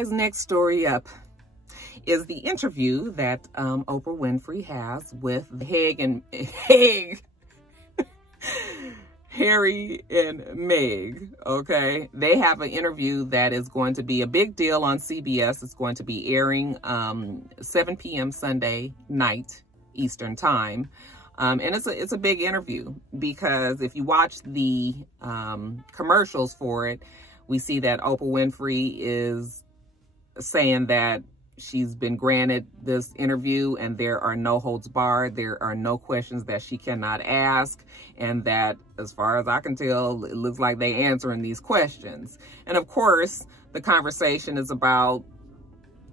guys, next story up is the interview that Oprah Winfrey has with Harry and Meg, okay? They have an interview that is going to be a big deal on CBS. It's going to be airing 7 p.m. Sunday night, Eastern time. And it's a big interview because if you watch the commercials for it, we see that Oprah Winfrey is saying that she's been granted this interview and there are no holds barred. There are no questions that she cannot ask. And that, as far as I can tell, it looks like they answering these questions. And of course, the conversation is about,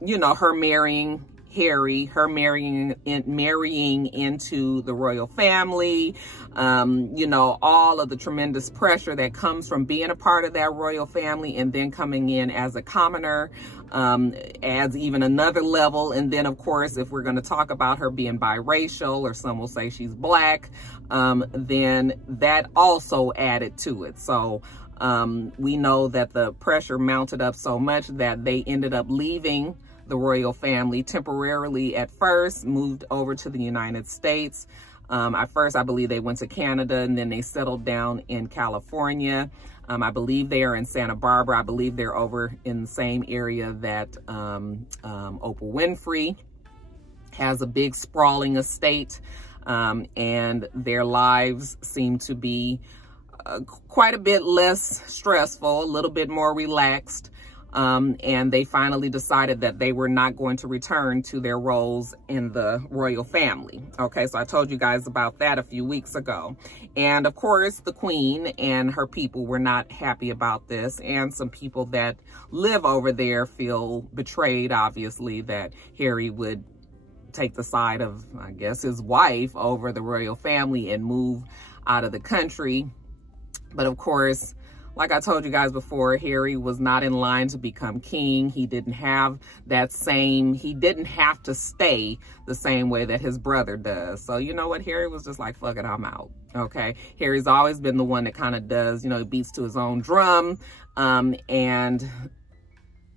you know, her marrying Harry, her marrying into the royal family, you know, all of the tremendous pressure that comes from being a part of that royal family and then coming in as a commoner, adds even another level. And then, of course, if we're going to talk about her being biracial, or some will say she's black, then that also added to it. So we know that the pressure mounted up so much that they ended up leaving the royal family temporarily at first, moved over to the United States. At first, I believe they went to Canada and then they settled down in California. I believe they are in Santa Barbara. I believe they're over in the same area that Oprah Winfrey has a big sprawling estate. And their lives seem to be quite a bit less stressful, a little bit more relaxed. And they finally decided that they were not going to return to their roles in the royal family. Okay, so I told you guys about that a few weeks ago. And of course, the Queen and her people were not happy about this. And some people that live over there feel betrayed, obviously, that Harry would take the side of, I guess, his wife over the royal family and move out of the country. But of course, like I told you guys before, Harry was not in line to become king. He didn't have he didn't have to stay the same way that his brother does. So you know what? Harry was just like, fuck it, I'm out. Okay. Harry's always been the one that kind of does, you know, he beats to his own drum. And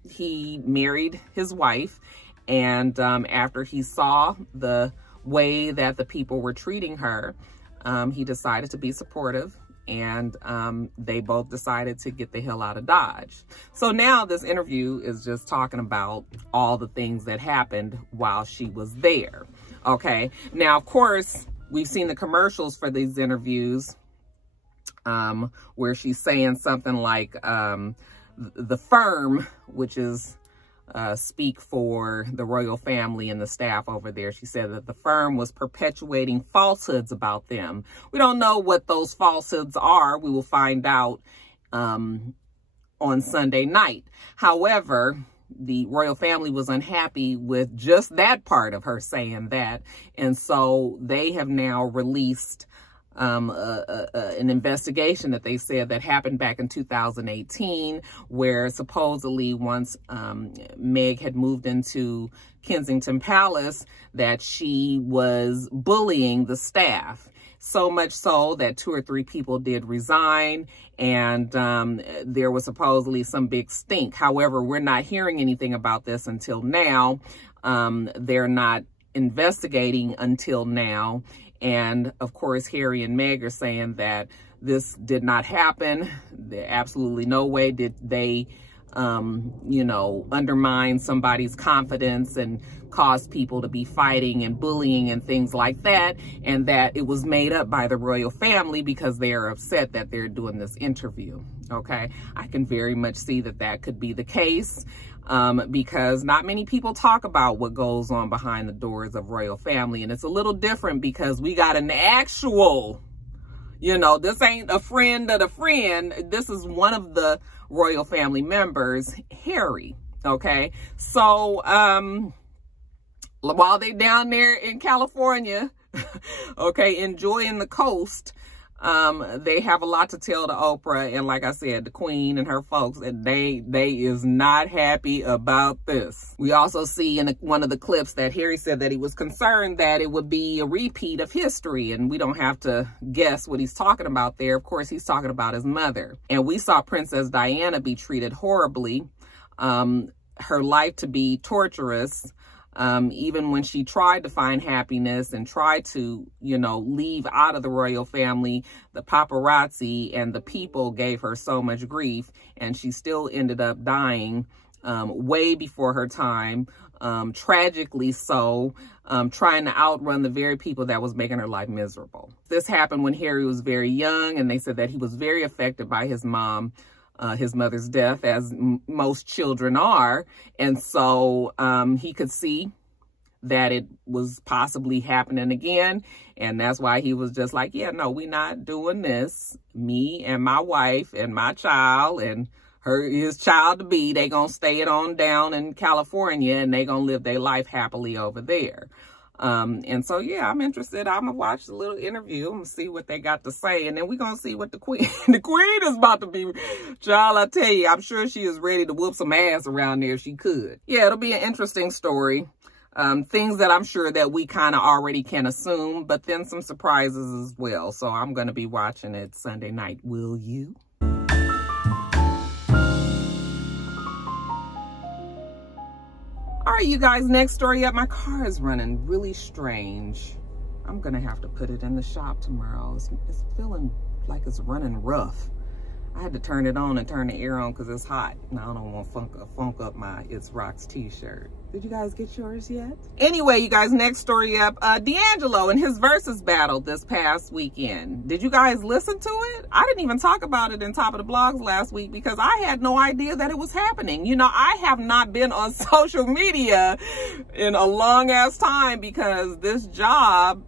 he married his wife. And after he saw the way that the people were treating her, he decided to be supportive. And they both decided to get the hell out of Dodge. So now this interview is just talking about all the things that happened while she was there. Okay. Now, of course, we've seen the commercials for these interviews where she's saying something like the firm, which is speak for the royal family and the staff over there. She said that the firm was perpetuating falsehoods about them. We don't know what those falsehoods are. We will find out on Sunday night. However, the royal family was unhappy with just that part of her saying that. And so they have now released an investigation that they said that happened back in 2018, where supposedly once Meg had moved into Kensington Palace, that she was bullying the staff. So much so that 2 or 3 people did resign, and there was supposedly some big stink. However, we're not hearing anything about this until now. They're not investigating until now. And of course, Harry and Meg are saying that this did not happen. There absolutely no way did they, you know, undermine somebody's confidence and cause people to be fighting and bullying and things like that. And that it was made up by the royal family because they are upset that they're doing this interview. Okay. I can very much see that that could be the case. Because not many people talk about what goes on behind the doors of royal family. And it's a little different because we got an actual, you know, this ain't a friend of a friend. This is one of the royal family members, Harry. Okay. So, while they down there in California, okay, enjoying the coast, they have a lot to tell to Oprah, and like I said, the Queen and her folks, and they is not happy about this. We also see in one of the clips that Harry said that he was concerned that it would be a repeat of history, and we don't have to guess what he's talking about there. Of course, he's talking about his mother. And we saw Princess Diana be treated horribly. her life to be torturous. Even when she tried to find happiness and tried to, you know, leave out of the royal family, the paparazzi and the people gave her so much grief, and she still ended up dying way before her time, tragically so, trying to outrun the very people that was making her life miserable. This happened when Harry was very young, and they said that he was very affected by his mother's death, as most children are. And so he could see that it was possibly happening again. And that's why he was just like, yeah, no, we're not doing this. Me and my wife and my child and his child to be, they gonna stay it on down in California, and they gonna live their life happily over there. And so, yeah, I'm interested. I'm gonna watch the little interview and see what they got to say. And then we're gonna see what the queen is about to be. Child, I tell you, I'm sure she is ready to whoop some ass around there if she could. Yeah, it'll be an interesting story. Things that I'm sure that we kind of already can assume, but then some surprises as well. So I'm gonna be watching it Sunday night. Will you? All right, you guys, next story up. My car is running really strange. I'm gonna have to put it in the shop tomorrow. It's feeling like it's running rough. I had to turn it on and turn the air on because it's hot. And I don't want to funk up my It's Rocks t-shirt. Did you guys get yours yet? Anyway, you guys, next story up. DAngelo and his versus battle this past weekend. Did you guys listen to it? I didn't even talk about it in Top of the Blogs last week because I had no idea that it was happening. You know, I have not been on social media in a long ass time because this job,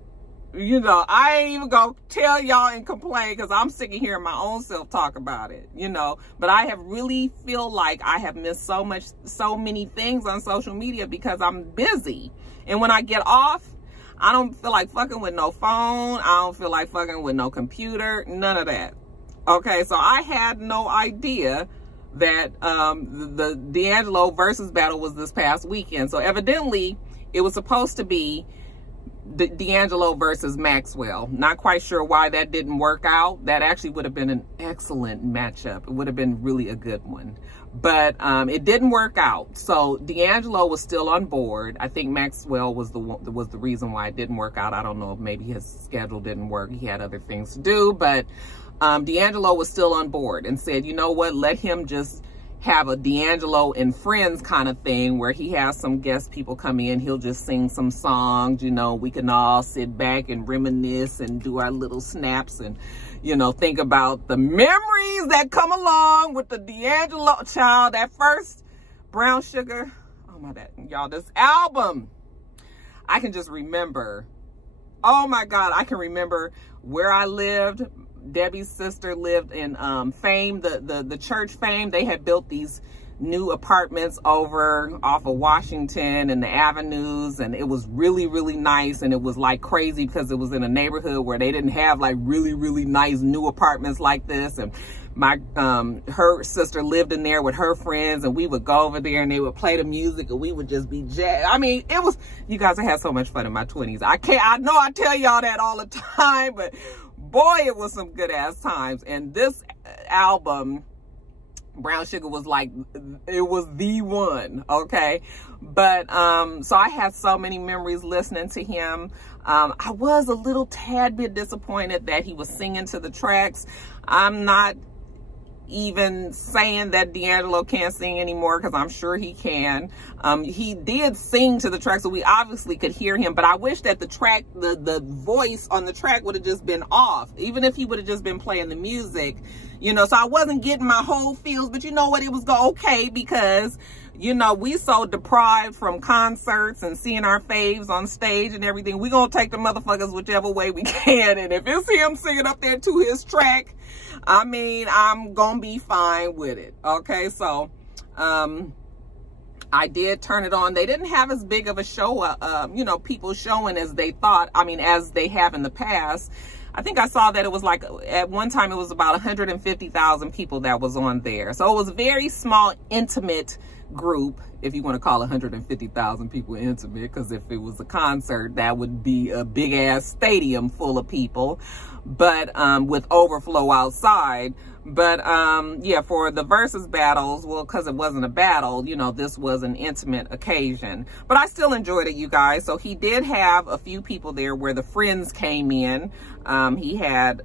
you know, I ain't even gonna tell y'all and complain because I'm sick of hearing my own self talk about it, you know. But I have really feel like I have missed so many things on social media because I'm busy. And when I get off, I don't feel like fucking with no phone. I don't feel like fucking with no computer, none of that. Okay, so I had no idea that the DAngelo versus battle was this past weekend. So evidently it was supposed to be DAngelo versus Maxwell. Not quite sure why that didn't work out. That actually would have been an excellent matchup. It would have been really a good one. But it didn't work out. So DAngelo was still on board. I think Maxwell was the reason why it didn't work out. I don't know if maybe his schedule didn't work. He had other things to do. But DAngelo was still on board and said, you know what, let him just have a DAngelo and friends kind of thing where he has some guest people come in. He'll just sing some songs, you know, we can all sit back and reminisce and do our little snaps and, you know, think about the memories that come along with the DAngelo child. That first Brown Sugar, oh my God, y'all, this album, I can just remember, oh my God, I can remember where I lived. Debbie's sister lived in Fame, the church Fame. They had built these new apartments over off of Washington and the avenues, and it was really, really nice. And it was like crazy because it was in a neighborhood where they didn't have like really, really nice new apartments like this. And my her sister lived in there with her friends, and we would go over there and they would play the music and we would just be jazzed. I mean, it was, you guys, I had so much fun in my 20s. I know I tell y'all that all the time, but boy, it was some good ass times. And this album, Brown Sugar, was like, it was the one, okay? But so I had so many memories listening to him. I was a little tad bit disappointed that he was singing to the tracks. I'm not even saying that DAngelo can't sing anymore, because I'm sure he can. He did sing to the track, so we obviously could hear him, but I wish that the track, the voice on the track would have just been off, even if he would have just been playing the music, you know. So I wasn't getting my whole feels, but you know what, it was okay, because, you know, we so deprived from concerts and seeing our faves on stage and everything. We gonna take the motherfuckers whichever way we can, and if it's him singing up there to his track, I mean, I'm gonna be fine with it, okay? So I did turn it on. They didn't have as big of a show, you know, people showing as they thought, I mean, as they have in the past. I think I saw that it was like, at one time it was about 150,000 people that was on there. So it was a very small, intimate group, if you want to call 150,000 people intimate, because if it was a concert, that would be a big ass stadium full of people, but with overflow outside. But yeah, for the versus battles, well, because it wasn't a battle, you know, this was an intimate occasion. But I still enjoyed it, you guys. So he did have a few people there where the friends came in. He had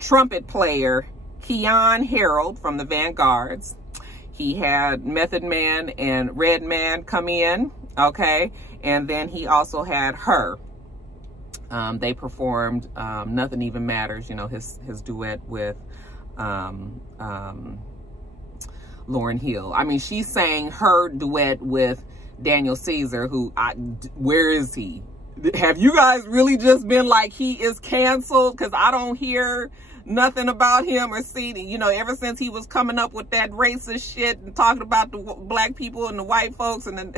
trumpet player Keon Harold from the Vanguards. He had Method Man and Redman come in, okay? And then he also had her. They performed Nothing Even Matters, you know, his duet with Lauryn Hill. I mean, she sang her duet with Daniel Caesar, who, where is he? Have you guys really just been like, he is canceled? Because I don't hear nothing about him or see, you know, ever since he was coming up with that racist shit and talking about the black people and the white folks, and then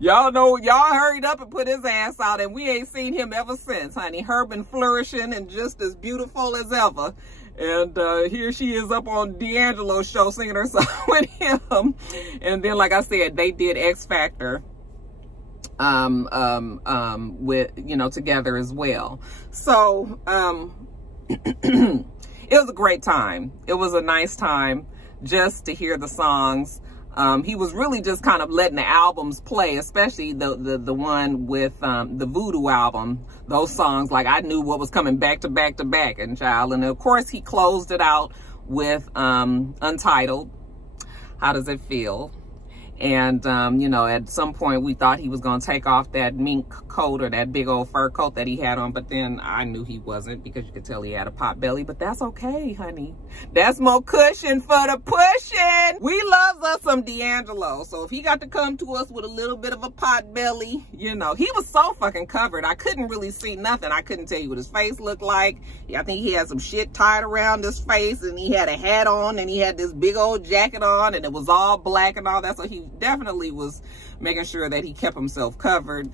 y'all know, y'all hurried up and put his ass out, and we ain't seen him ever since, honey. Her been flourishing and just as beautiful as ever. And here she is up on DAngelo's show singing her song with him. And then, like I said, they did X Factor with, you know, together as well. So it was a great time. It was a nice time just to hear the songs. He was really just kind of letting the albums play, especially the one with the Voodoo album. Those songs, like, I knew what was coming back to back to back, and child. And of course he closed it out with Untitled, How Does It Feel? And, you know, at some point we thought he was going to take off that mink coat or that big old fur coat that he had on. But then I knew he wasn't, because you could tell he had a pot belly. But that's okay, honey. That's more cushion for the pushing. We love us some DAngelo. So if he got to come to us with a little bit of a pot belly, you know, he was so fucking covered. I couldn't really see nothing. I couldn't tell you what his face looked like. I think he had some shit tied around his face, and he had a hat on, and he had this big old jacket on, and it was all black and all that. So he definitely was making sure that he kept himself covered.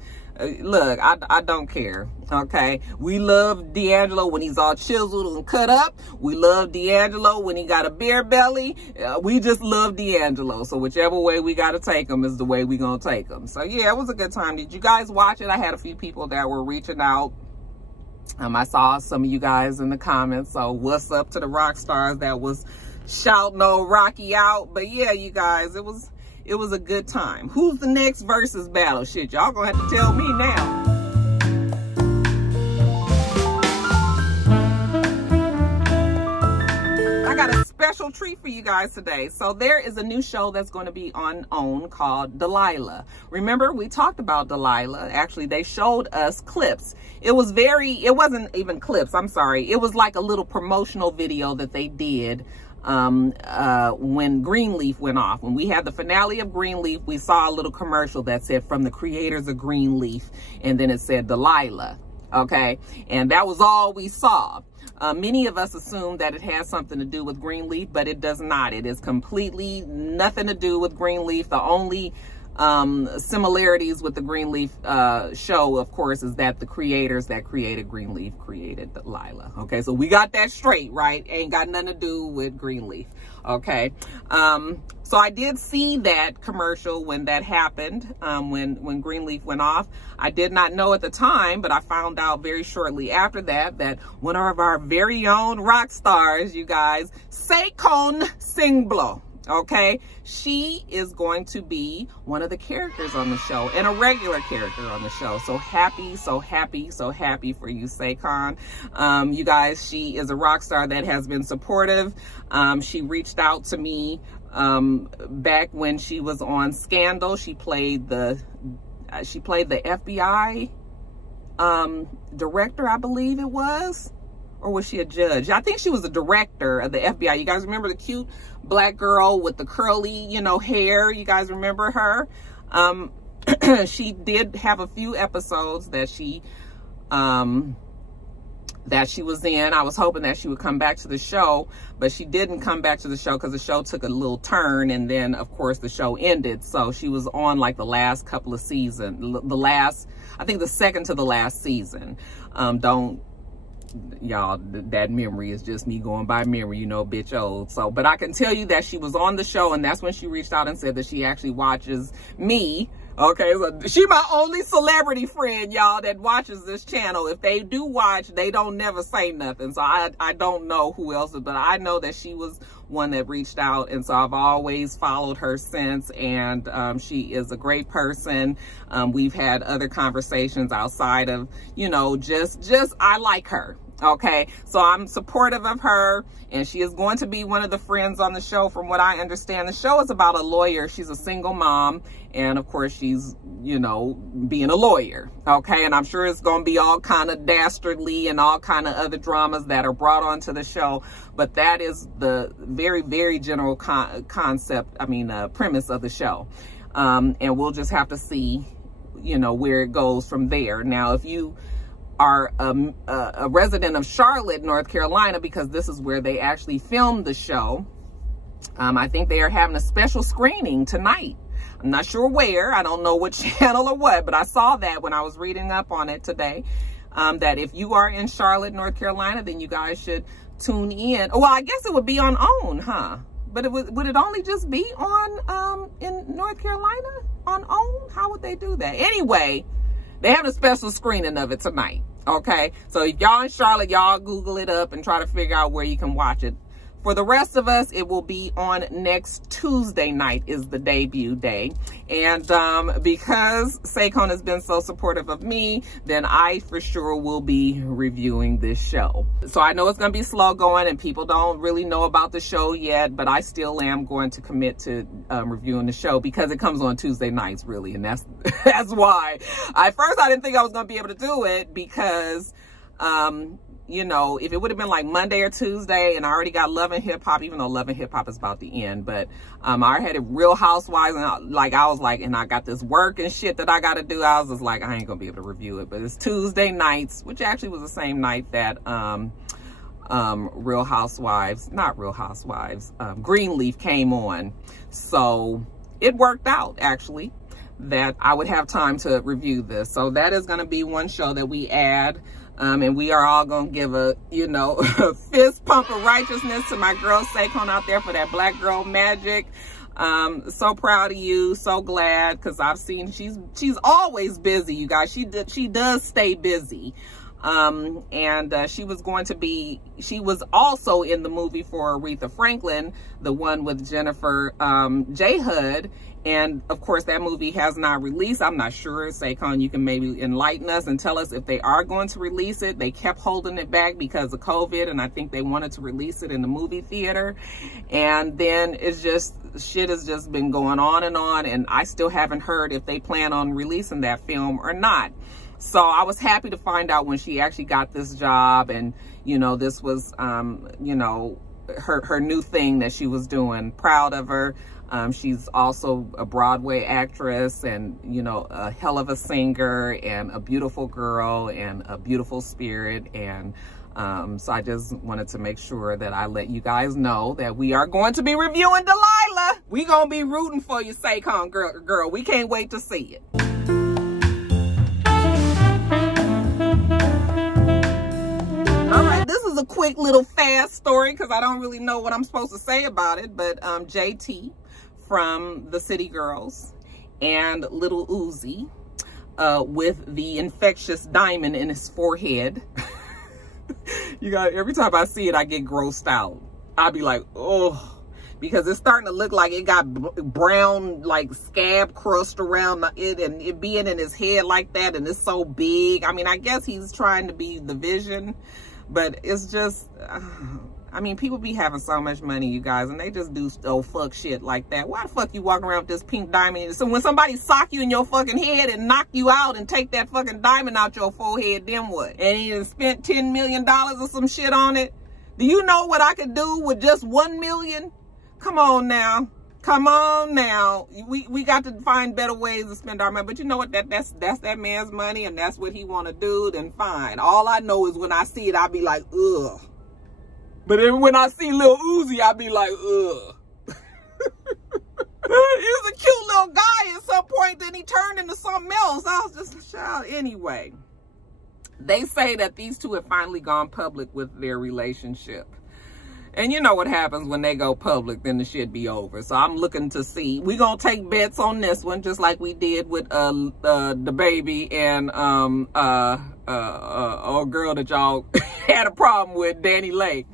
Look, I don't care, okay? We love DAngelo when he's all chiseled and cut up. We love DAngelo when he got a beer belly. We just love DAngelo. So whichever way we got to take him is the way we gonna take him. So yeah, it was a good time. Did you guys watch it? I had a few people that were reaching out. I saw some of you guys in the comments. So what's up to the Roxstars that was shouting old Rocky out? But yeah, you guys, it was a good time. Who's the next versus battle? Shit, y'all gonna have to tell me now. I got a special treat for you guys today. So there is a new show that's going to be on OWN called Delilah. Remember, we talked about Delilah. Actually, they showed us clips. It wasn't even clips, I'm sorry. It was like a little promotional video that they did when Greenleaf went off. When we had the finale of Greenleaf, we saw a little commercial that said, from the creators of Greenleaf, and then it said Delilah, okay? And that was all we saw. Many of us assumed that it has something to do with Greenleaf, but it does not. It is completely nothing to do with Greenleaf. The only similarities with the Greenleaf show, of course, is that the creators that created Greenleaf created Delilah. Okay, so we got that straight, right? Ain't got nothing to do with Greenleaf. Okay, so I did see that commercial when that happened, when Greenleaf went off. I did not know at the time, but I found out very shortly after that one of our very own rock stars, you guys, Seikon Singblo. Okay, she is going to be one of the characters on the show, and a regular character on the show. So happy, so happy, so happy for you, Seikon. You guys, she is a rock star that has been supportive. She reached out to me back when she was on Scandal. She played the FBI director, I believe it was. Or was she a judge? I think she was the director of the FBI. You guys remember the cute black girl with the curly, you know, hair? You guys remember her? She did have a few episodes that she was in. I was hoping that she would come back to the show, but she didn't come back to the show because the show took a little turn, and then of course the show ended. So she was on like the last couple of seasons, I think the second to the last season. Y'all, that memory is just me going by memory, you know, bitch old. So, but I can tell you that she was on the show, and that's when she reached out and said that she actually watches me, Okay, so she my only celebrity friend, y'all, that watches this channel. If they do watch, they don't never say nothing. So I don't know who else, but I know that she was one that reached out. And so I've always followed her since. And she is a great person. We've had other conversations outside of, you know, just I like her. Okay, so I'm supportive of her, and she is going to be one of the friends on the show. From what I understand, the show is about a lawyer. She's a single mom, and of course she's, you know, being a lawyer. Okay, and I'm sure it's going to be all kind of dastardly and all kind of other dramas that are brought onto the show, but that is the very, very general concept, premise of the show. And we'll just have to see, you know, where it goes from there. Now, if you are a resident of Charlotte, North Carolina, because this is where they actually filmed the show, I think they are having a special screening tonight. I'm not sure where. I don't know what channel or what, but I saw that when I was reading up on it today, that if you are in Charlotte, North Carolina, then you guys should tune in. Well, I guess it would be on OWN, huh? But would it only just be on in North Carolina on OWN? How would they do that? Anyway, they have a special screening of it tonight. Okay, so if y'all in Charlotte, y'all Google it up and try to figure out where you can watch it. For the rest of us, it will be on next Tuesday night is the debut day. And because Saycon has been so supportive of me, then I for sure will be reviewing this show. So I know it's going to be slow going and people don't really know about the show yet, but I still am going to commit to reviewing the show because it comes on Tuesday nights, really. And that's why. At first, I didn't think I was going to be able to do it because you know, if it would have been like Monday or Tuesday and I already got Love and Hip Hop, even though Love and Hip Hop is about the end, but I had a Real Housewives and I was like, and I got this work and shit that I got to do. I was just like, I ain't gonna be able to review it, but it's Tuesday nights, which actually was the same night that Real Housewives, not Real Housewives, Greenleaf came on. So it worked out actually that I would have time to review this. So that is going to be one show that we add. And we are all going to give a, you know, a fist pump of righteousness to my girl Saycon out there for that Black Girl Magic. So proud of you. So glad because I've seen she's always busy, you guys. She does stay busy. She was also in the movie for Aretha Franklin, the one with Jennifer J. Hood. And of course, that movie has not released. I'm not sure. Saycon, you can maybe enlighten us and tell us if they are going to release it. They kept holding it back because of COVID, and I think they wanted to release it in the movie theater. And then it's just, shit has just been going on, and I still haven't heard if they plan on releasing that film or not. So I was happy to find out when she actually got this job, and, you know, this was, you know, her new thing that she was doing. Proud of her. She's also a Broadway actress and, you know, a hell of a singer and a beautiful girl and a beautiful spirit. And so I just wanted to make sure that I let you guys know that we are going to be reviewing Delilah. We gonna be rooting for you, Saycon girl. We can't wait to see it. All right, this is a quick little fast story because I don't really know what I'm supposed to say about it, but JT from the City Girls and Lil Uzi with the infectious diamond in his forehead. You got, every time I see it, I get grossed out. I'll be like, oh, because it's starting to look like it got brown, like scab crust around it, and it being in his head like that, and it's so big. I mean, I guess he's trying to be the Vision, but it's just, I mean, people be having so much money, you guys, and they just do fuck shit like that. Why the fuck you walking around with this pink diamond? So when somebody sock you in your fucking head and knock you out and take that fucking diamond out your forehead, then what? And he spent $10 million or some shit on it? Do you know what I could do with just $1 million? Come on now. Come on now. We got to find better ways to spend our money. But you know what? That's that man's money, and that's what he want to do, then fine. All I know is when I see it, I'll be like, ugh. But then when I see Lil Uzi, I be like, ugh. He was a cute little guy at some point, then he turned into something else. I was just a child. Anyway, they say that these two have finally gone public with their relationship. And you know what happens when they go public, then the shit be over. So I'm looking to see. We gonna take bets on this one, just like we did with the baby and old girl that y'all had a problem with, Danny Lay.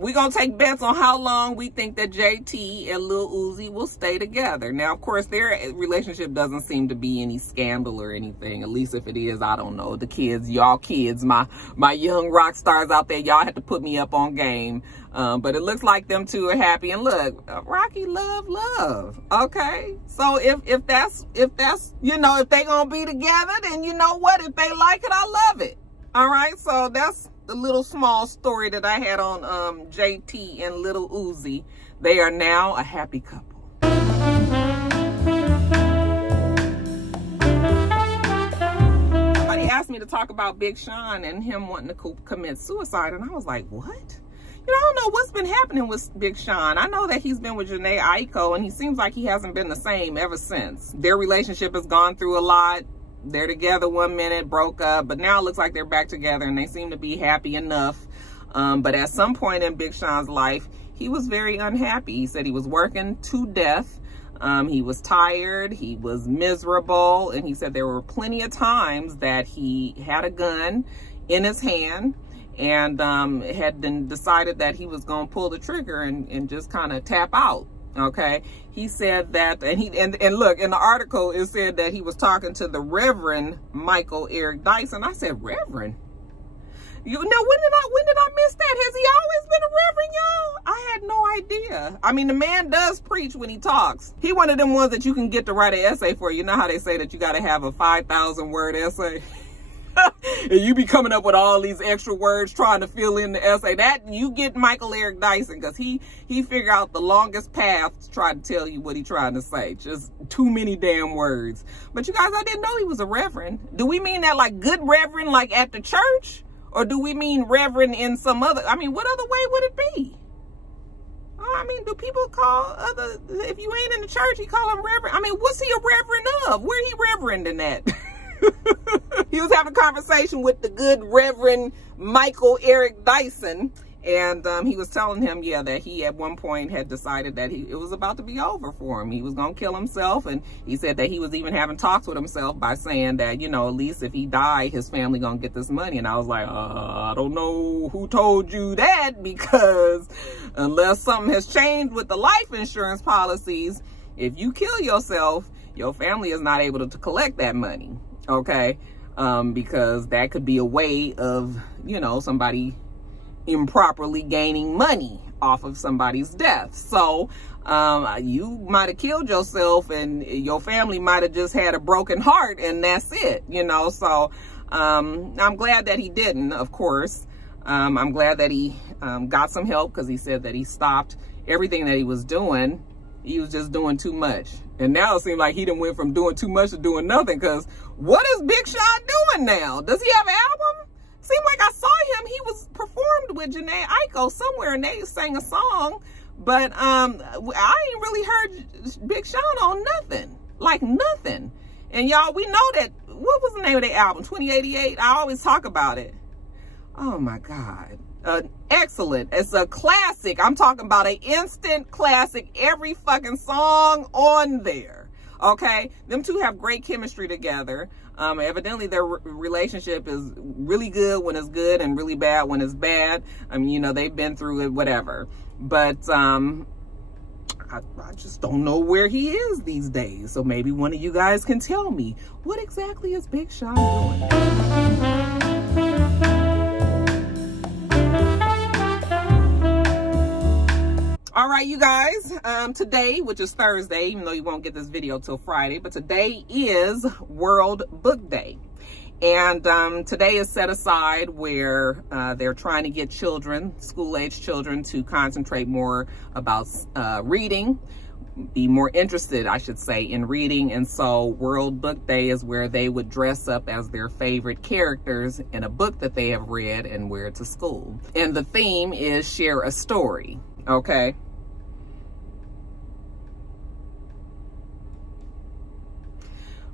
We gonna take bets on how long we think that JT and Lil Uzi will stay together. Now, of course, their relationship doesn't seem to be any scandal or anything. At least if it is, I don't know. The kids, y'all kids, my young rock stars out there, y'all have to put me up on game. But it looks like them two are happy. And look, Rocky love. Okay, so if that's you know, if they gonna be together, then you know what? If they like it, I love it. All right, so that's the little small story that I had on JT and Lil Uzi. They are now a happy couple. Somebody asked me to talk about Big Sean and him wanting to commit suicide, and I was like, what? You know, I don't know what's been happening with Big Sean. I know that he's been with Jhené Aiko, and he seems like he hasn't been the same ever since. Their relationship has gone through a lot. They're together one minute, broke up, but now it looks like they're back together and they seem to be happy enough. But at some point in Big Sean's life, he was very unhappy. He said he was working to death. He was tired, he was miserable, and he said there were plenty of times that he had a gun in his hand and had then decided that he was going to pull the trigger and just kind of tap out. Okay, he said that, and look, in the article it said that he was talking to the Reverend Michael Eric Dyson. I said, Reverend? You know, when did I miss that? Has he always been a reverend, y'all? I had no idea. I mean, the man does preach when he talks. He one of them ones that you can get to write an essay for. You know how they say that you got to have a 5,000 word essay? And you be coming up with all these extra words trying to fill in the essay. That you get Michael Eric Dyson, because he figured out the longest path to try to tell you what he's trying to say. Just too many damn words. But you guys, I didn't know he was a reverend. Do we mean that like good reverend like at the church? Or do we mean reverend in some other, I mean, what other way would it be? I mean, do people call other, if you ain't in the church, you call him reverend? I mean, what's he a reverend of? Where he reverend in that? He was having a conversation with the good Reverend Michael Eric Dyson, and he was telling him, yeah, that he at one point had decided that it was about to be over for him. He was going to kill himself, and he said that he was even having talks with himself by saying that, you know, at least if he died, his family going to get this money. And I was like, I don't know who told you that, because unless something has changed with the life insurance policies, if you kill yourself, your family is not able to collect that money. Okay, because that could be a way of, you know, somebody improperly gaining money off of somebody's death. So you might have killed yourself and your family might have just had a broken heart, and that's it, you know. So I'm glad that he didn't, of course. I'm glad that he got some help, because he said that he stopped everything that he was doing. He was just doing too much. And now it seems like he done went from doing too much to doing nothing, because what is Big Sean doing now? Does he have an album? Seemed like I saw him. He was performed with Jhené Aiko somewhere and they sang a song. But I ain't really heard Big Sean on nothing. Like nothing. And y'all, we know that, what was the name of the album? 2088? I always talk about it. Oh my God. Excellent. It's a classic. I'm talking about an instant classic. Every fucking song on there. Okay, them two have great chemistry together. Evidently their relationship is really good when it's good and really bad when it's bad. I mean, you know, they've been through it, whatever. But I just don't know where he is these days. So maybe one of you guys can tell me, what exactly is Big Sean doing? All right, you guys, today, which is Thursday, even though you won't get this video till Friday, but today is World Book Day. And today is set aside where they're trying to get children, school-age children, to concentrate more about reading, be more interested, I should say, in reading. And so World Book Day is where they would dress up as their favorite characters in a book that they have read and wear it to school. And the theme is share a story. Okay.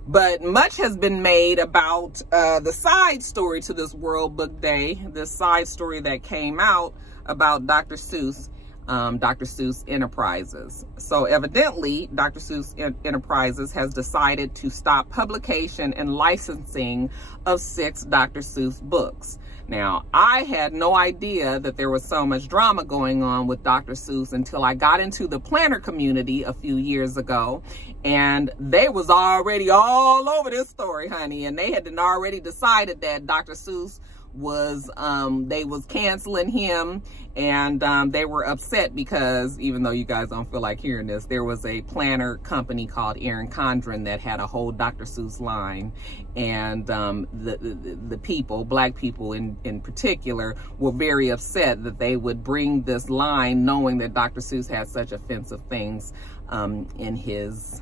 But much has been made about the side story to this World Book Day, this side story that came out about Dr. Seuss, Dr. Seuss Enterprises. So evidently, Dr. Seuss Enterprises has decided to stop publication and licensing of 6 Dr. Seuss books. Now, I had no idea that there was so much drama going on with Dr. Seuss until I got into the planner community a few years ago, and they was already all over this story, honey, and they had already decided that Dr. Seuss was, they was canceling him, and they were upset because, even though you guys don't feel like hearing this, there was a planner company called Harry&Meghan that had a whole Dr. Seuss line, and the people, black people in particular, were very upset that they would bring this line knowing that Dr. Seuss had such offensive things in his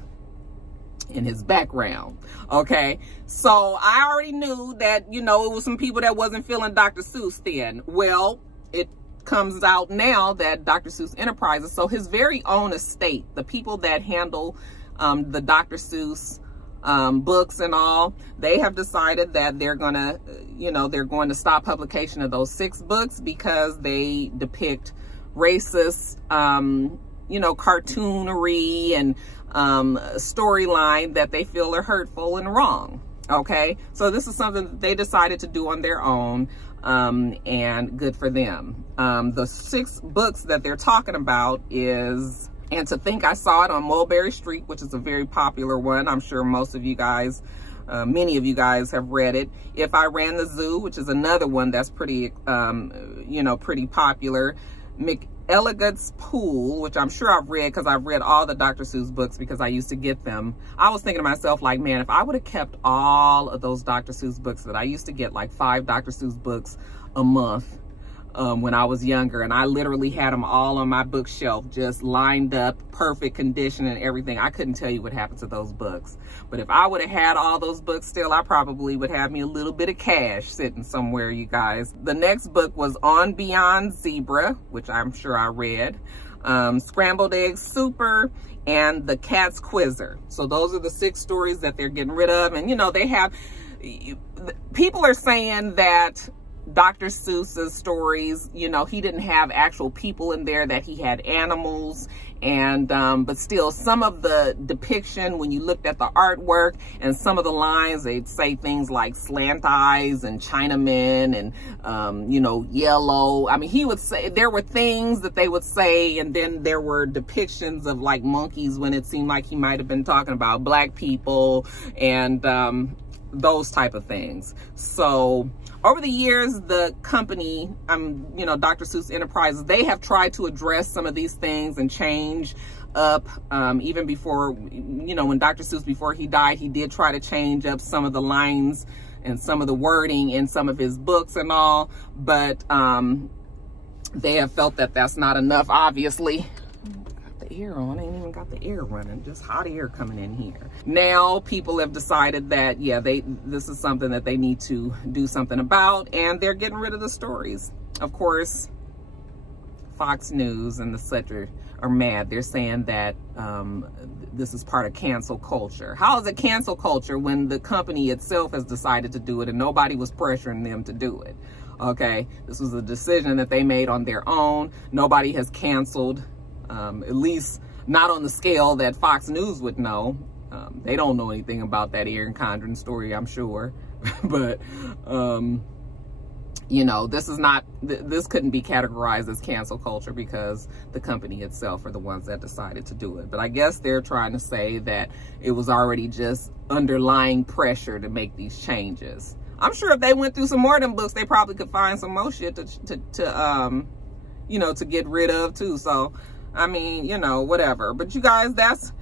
background. Okay, so I already knew that, you know, it was some people that wasn't feeling Dr. Seuss then. Well, it comes out now that Dr. Seuss Enterprises, so his very own estate, the people that handle the Dr. Seuss books and all, they have decided that they're gonna, you know, they're going to stop publication of those 6 books because they depict racist, you know, cartoonery and storyline that they feel are hurtful and wrong. Okay, so this is something that they decided to do on their own, and good for them. The 6 books that they're talking about is, and to think I saw it on Mulberry Street, which is a very popular one. I'm sure most of you guys, many of you guys have read it. If I Ran the Zoo, which is another one that's pretty, you know, pretty popular. McElligot's Pool, which I'm sure I've read because I've read all the Dr. Seuss books because I used to get them. I was thinking to myself, like, man, if I would have kept all of those Dr. Seuss books that I used to get, like 5 Dr. Seuss books a month when I was younger, and I literally had them all on my bookshelf, just lined up, perfect condition and everything. I couldn't tell you what happened to those books. But if I would have had all those books still, I probably would have me a little bit of cash sitting somewhere, you guys. The next book was On Beyond Zebra, which I'm sure I read. Scrambled Egg Super, and The Cat's Quizzer. So those are the 6 stories that they're getting rid of. And, you know, they have, people are saying that Dr. Seuss's stories, you know, he didn't have actual people in there, that he had animals, and but still, some of the depiction, when you looked at the artwork and some of the lines, they'd say things like slant eyes and Chinamen and you know, yellow. I mean, he would say, there were things that they would say, and then there were depictions of like monkeys when it seemed like he might have been talking about black people and those type of things. So over the years, the company, you know, Dr. Seuss Enterprises, they have tried to address some of these things and change up. Even before, you know, when Dr. Seuss, before he died, he did try to change up some of the lines and some of the wording in some of his books and all. But they have felt that that's not enough, obviously. The air on, I ain't even got the air running, just hot air coming in here. Now people have decided that, yeah, this is something that they need to do something about, and they're getting rid of the stories. Of course, Fox News and the such are mad. They're saying that this is part of cancel culture. How is it cancel culture when the company itself has decided to do it and nobody was pressuring them to do it? Okay, this was a decision that they made on their own. Nobody has canceled. At least not on the scale that Fox News would know. They don't know anything about that Harry&Meghan story, I'm sure. But, you know, this couldn't be categorized as cancel culture because the company itself are the ones that decided to do it. But I guess they're trying to say that it was already just underlying pressure to make these changes. I'm sure if they went through some more of them books, they probably could find some more shit to you know, to get rid of too. So, I mean, you know, whatever. But you guys, that's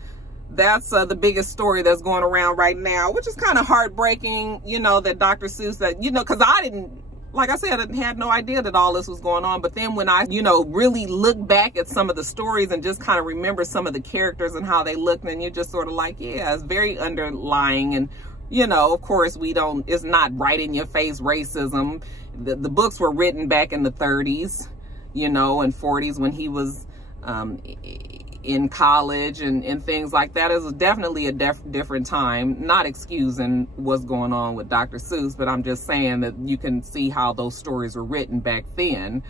the biggest story that's going around right now, which is kind of heartbreaking, you know, that Dr. Seuss, that, you know, because I didn't, like I said, I had no idea that all this was going on. But then when I, you know, really look back at some of the stories and just kind of remember some of the characters and how they looked, and you're just sort of like, yeah, it's very underlying. And, you know, of course, it's not right in your face racism. The books were written back in the 30s, you know, and 40s when he was in college and things like that. It was definitely a different time. Not excusing what's going on with Dr. Seuss, but I'm just saying that you can see how those stories were written back then.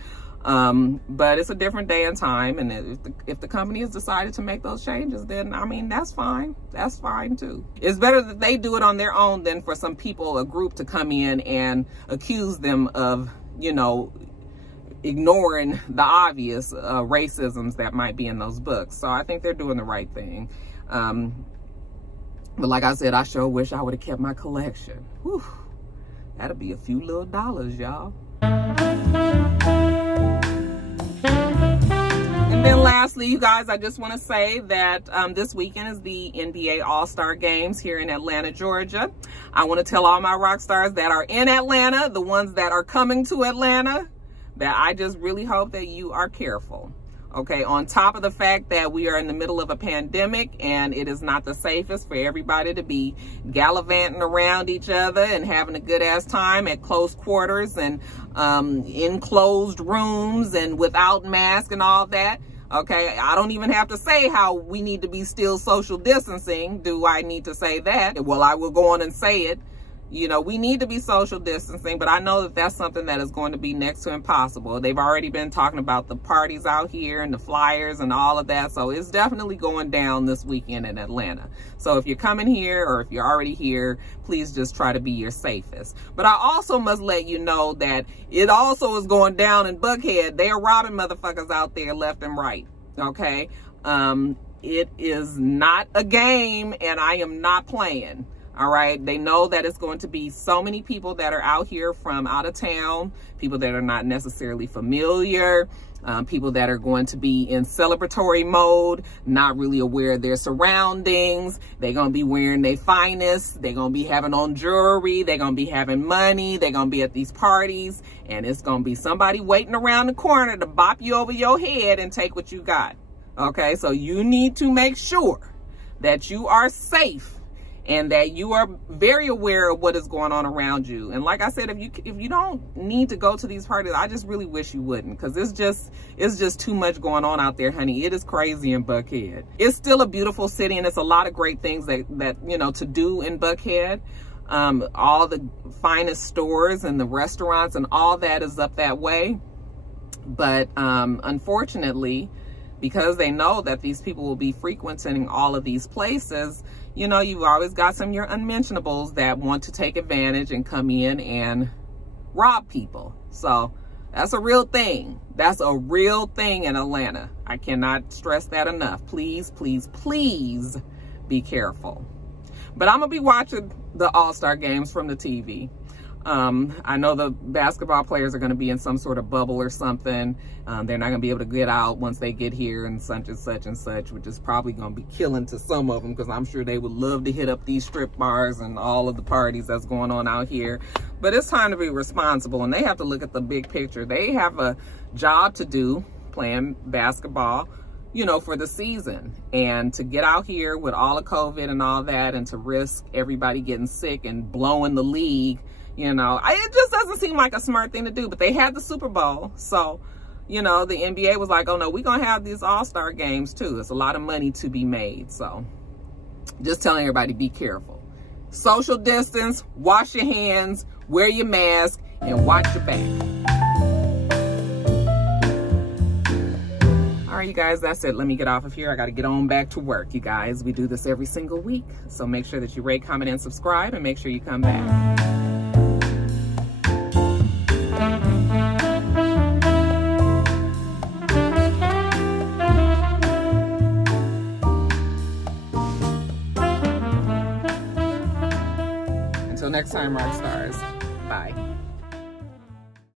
But it's a different day and time, and if the company has decided to make those changes, then I mean, that's fine. That's fine too. It's better that they do it on their own than for some people, a group, to come in and accuse them of, you know, ignoring the obvious racisms that might be in those books. So I think they're doing the right thing. But like I said, I sure wish I would have kept my collection. Whew. That'd be a few little dollars, y'all. And then lastly, you guys, I just want to say that this weekend is the NBA All-Star Games here in Atlanta, Georgia. I want to tell all my rock stars that are in Atlanta, the ones that are coming to Atlanta, that I just really hope that you are careful. Okay, on top of the fact that we are in the middle of a pandemic and it is not the safest for everybody to be gallivanting around each other and having a good ass time at close quarters and enclosed rooms and without masks and all that. Okay, I don't even have to say how we need to be still social distancing. Do I need to say that? Well, I will go on and say it. You know, we need to be social distancing, but I know that that's something that is going to be next to impossible. They've already been talking about the parties out here and the flyers and all of that. So it's definitely going down this weekend in Atlanta. So if you're coming here or if you're already here, please just try to be your safest. But I also must let you know that it also is going down in Buckhead. They are robbing motherfuckers out there left and right. Okay. It is not a game and I am not playing. All right. They know that it's going to be so many people that are out here from out of town, people that are not necessarily familiar, people that are going to be in celebratory mode, not really aware of their surroundings. They're going to be wearing their finest. They're going to be having on jewelry. They're going to be having money. They're going to be at these parties. And it's going to be somebody waiting around the corner to bop you over your head and take what you got. Okay. So you need to make sure that you are safe and that you are very aware of what is going on around you. And like I said, if you don't need to go to these parties, I just really wish you wouldn't, because it's just too much going on out there, honey. It is crazy in Buckhead. It's still a beautiful city, and it's a lot of great things that you know, to do in Buckhead. All the finest stores and the restaurants and all that is up that way. But unfortunately, because they know that these people will be frequenting all of these places, you know, you've always got some of your unmentionables that want to take advantage and come in and rob people. So that's a real thing. That's a real thing in Atlanta. I cannot stress that enough. Please, please, please be careful. But I'm going to be watching the All-Star games from the TV. I know the basketball players are going to be in some sort of bubble or something. They're not going to be able to get out once they get here and such and such and such, which is probably going to be killing to some of them, because I'm sure they would love to hit up these strip bars and all of the parties that's going on out here. But it's time to be responsible, and they have to look at the big picture. They have a job to do playing basketball, you know, for the season. And to get out here with all of COVID and all that, and to risk everybody getting sick and blowing the league, you know, it just doesn't seem like a smart thing to do. But they had the Super Bowl. So, you know, the NBA was like, oh, no, we're going to have these all-star games, too. It's a lot of money to be made. So just telling everybody, be careful. Social distance, wash your hands, wear your mask, and watch your back. All right, you guys, that's it. Let me get off of here. I got to get on back to work, you guys. We do this every single week. So make sure that you rate, comment, and subscribe, and make sure you come back. Until next time, Roxstars. Bye.